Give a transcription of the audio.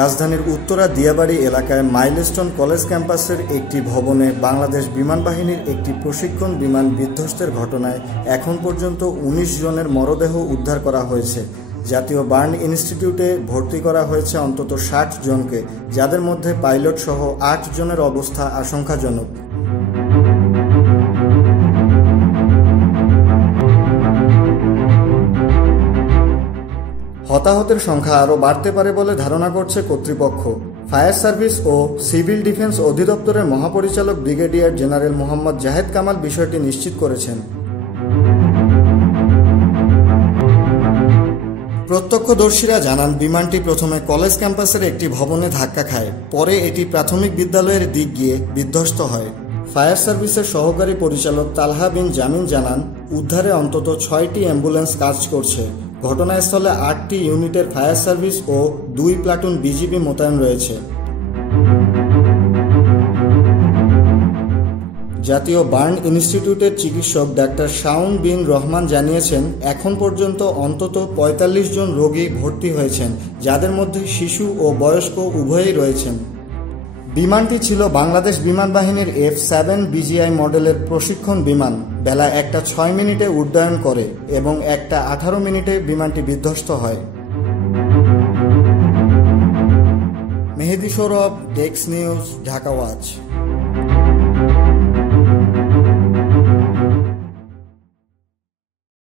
রাজধানীর উত্তরা দিয়াবাড়ি এলাকায় milestone college ক্যাম্পাসের একটি ভবনে বাংলাদেশ বিমান বাহিনীর একটি প্রশিক্ষণ বিমান বিধ্বস্তের ঘটনায় এখন পর্যন্ত ১৯ জনের মরদেহ উদ্ধার করা হয়েছে। জাতীয় বার্ন ইনস্টিটিউটে ভর্তি করা হয়েছে অন্তত ৬০ জনকে, যাদের মধ্যে পাইলট সহ ৮ জনের অবস্থা আশঙ্কাজনক। হতাহতের সংখ্যা আরও বাড়তে পারে বলে ধারণা করছে কর্তৃপক্ষ। ফায়ার সার্ভিস ও সিভিল ডিফেন্স অধিদপ্তরের মহাপরিচালক ব্রিগেডিয়ার জেনারেল মোহাম্মদ জাহেদ কামাল বিষয়টি নিশ্চিত করেছেন। প্রত্যক্ষদর্শীরা জানান, বিমানটি প্রথমে কলেজ ক্যাম্পাসের একটি ভবনে ধাক্কা খায়, পরে এটি প্রাথমিক বিদ্যালয়ের দিক গিয়ে বিধ্বস্ত হয়। ফায়ার সার্ভিসের সহকারী পরিচালক তালহা বিন জামিন জানান, উদ্ধারে অন্তত ৬টি অ্যাম্বুলেন্স কাজ করছে। ঘটনাস্থলে ৮টি ইউনিটের ফায়ার সার্ভিস ও ২ প্লাটুন বিজিবি মোতায়েন রয়েছে। জাতীয় বার্ন ইনস্টিটিউটের চিকিৎসক ডাক্তার শাওন বিন রহমান জানিয়েছেন, এখন পর্যন্ত অন্তত ৪৫ জন রোগী ভর্তি হয়েছেন, যাদের মধ্যে শিশু ও বয়স্ক উভয়ই রয়েছেন। বিমানটি ছিল বাংলাদেশ বিমান বাহিনীর F-7 BGI মডেলের প্রশিক্ষণ বিমান। বেলা ১টা ৬ মিনিটে উড্ডয়ন করে এবং ১টা ১৮ মিনিটে বিমানটি বিধ্বস্ত হয়। Mehedi Sourav, desk news, Dhaka watch.